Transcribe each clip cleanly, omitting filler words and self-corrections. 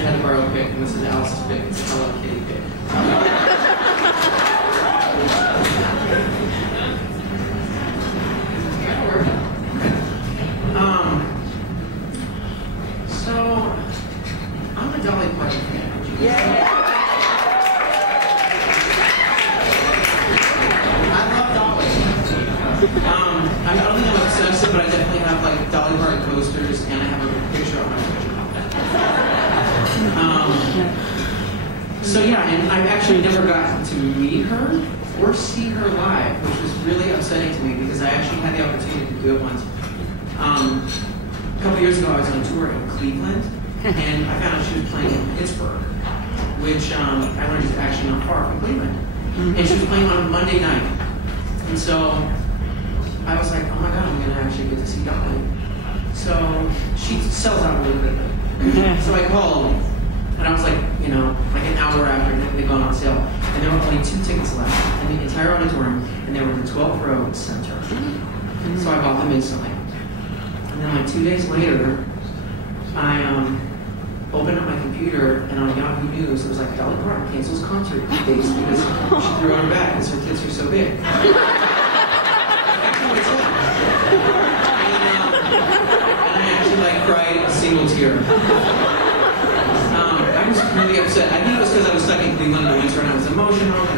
actually had to borrow a pick, and this is Alice's pick. It's a Hello Kitty pick. So, I'm a Dolly Parton fan. Yeah. I love Dolly. I don't think I'm obsessive, but I definitely have like Dolly Parton posters, and I have a picture on my fridge. So yeah, and I've actually never gotten to meet her or see her live, which was really upsetting to me because I actually had the opportunity to do it once. A couple years ago, I was on tour in Cleveland, and I found out she was playing in Pittsburgh, which I learned is actually not far from Cleveland. And she was playing on a Monday night. And so I was like, oh my God, I'm going to actually get to see Dolly. So she sells out really quickly. So I called, and I was like, you know, like an hour after they'd gone on sale. And there were only 2 tickets left in the entire auditorium, and they were in the 12th row center. So I bought them instantly. And then like 2 days later, I opened up my computer, and on Yahoo News, it was like, Dolly Parton cancels concert dates because she threw on her back because her tits are so big. And I actually like cried a single tear. I was really upset. I think it was because I was stuck in Cleveland in the winter and I was emotional. So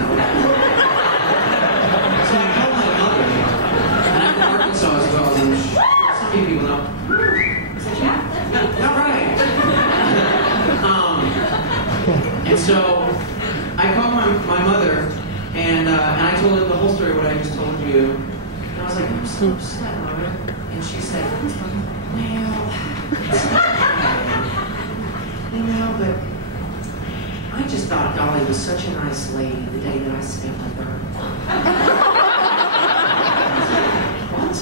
I called my mother, and I'm from Arkansas as well, and some people know. All right. And so I called my mother, and I told her the whole story, what I just told you. And I was like, I'm so upset, Mother. And she said, well, but I just thought Dolly was such a nice lady the day that I spent with her. What?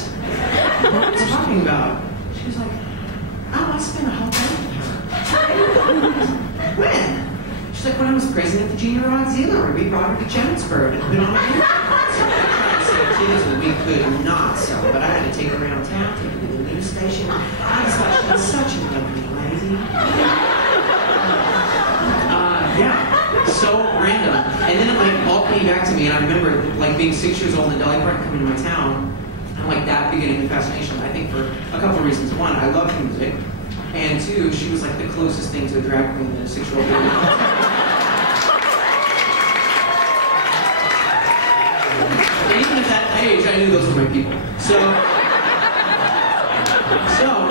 What are you talking about? She was like, oh, I spent a whole day with her. When? She's like, when I was president of the Junior Auxiliary, we brought her to Jonesburg and put on a concert. We could not sell it, but I had to take her around town, take her to the news station. I was like, she's such a lovely lady. Yeah, so random. And then it like all came back to me, and I remember like being 6 years old and Dolly Parton coming to my town, and like that beginning the fascination, I think for a couple of reasons. One, I loved music, and 2, she was like the closest thing to a drag queen that a 6-year-old girl. And even at that age, I knew those were my people. So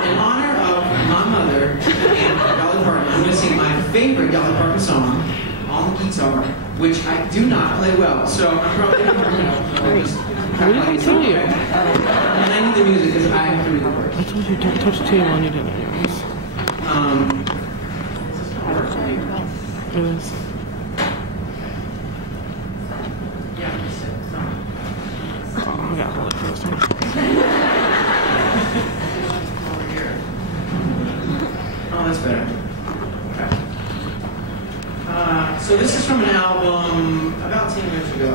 in honor of my mother and Dolly Parton, I'm going to sing my favorite Dolly Parton song on the guitar, which I do not play well. So I'm probably just What did I tell you? And I need the music because I have to read the words. I told you don't touch the table when you did it. It is. Oh, I gotta hold it for this one. Over here. Oh, that's better. Okay. So this is from an album about 10 years ago.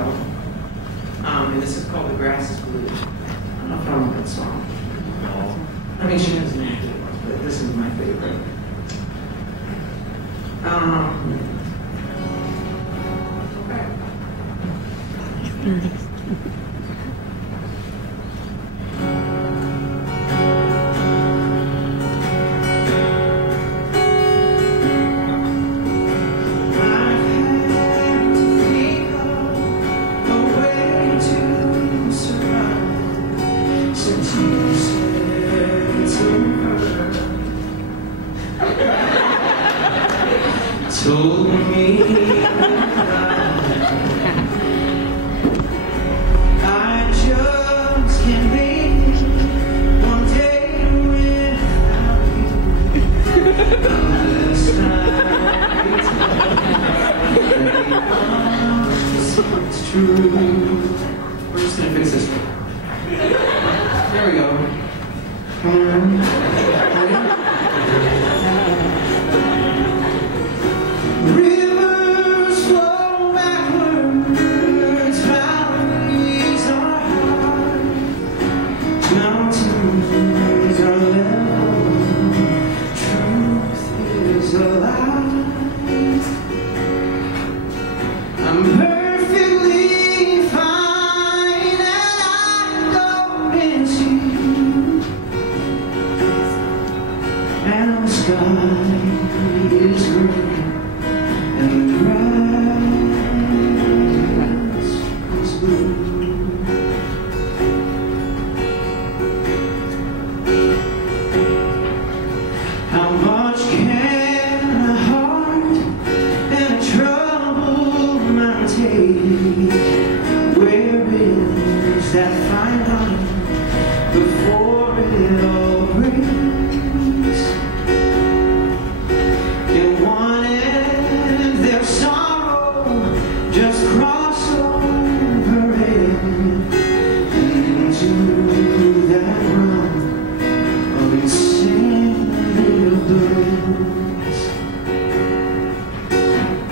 And this is called The Grass is Blue. I don't know if I know that song. I mean, she has many good ones, but this is my favorite. Okay. There it is. Told me I just can't be one day without you. Unless it's true. We're just gonna fix this one. There we go. Rivers flow backwards, valleys are high, mountains are level, truth is alive.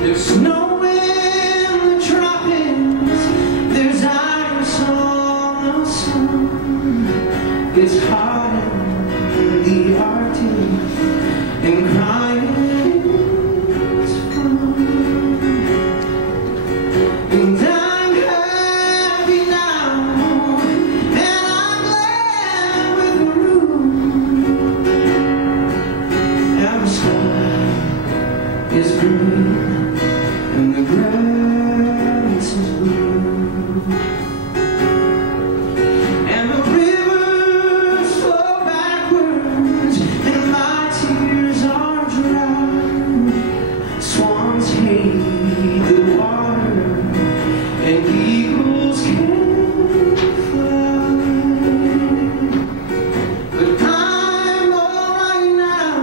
There's snow in the tropics, there's ice on the sun. It's hot in the Arctic, and crying is fun. And I'm happy now, and I'm glad with the room. And the sky is green, and the grass is blue, and the rivers flow backwards, and my tears are dry. Swans hate the water, and eagles can fly. But I'm alright now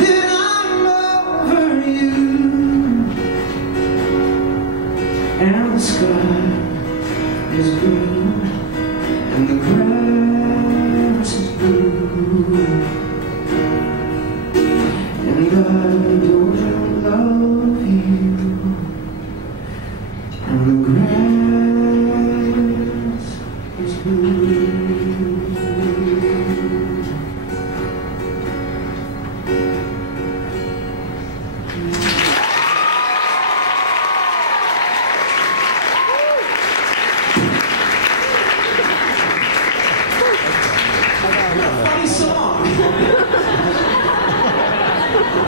that I'm over you. And the sky is green, and the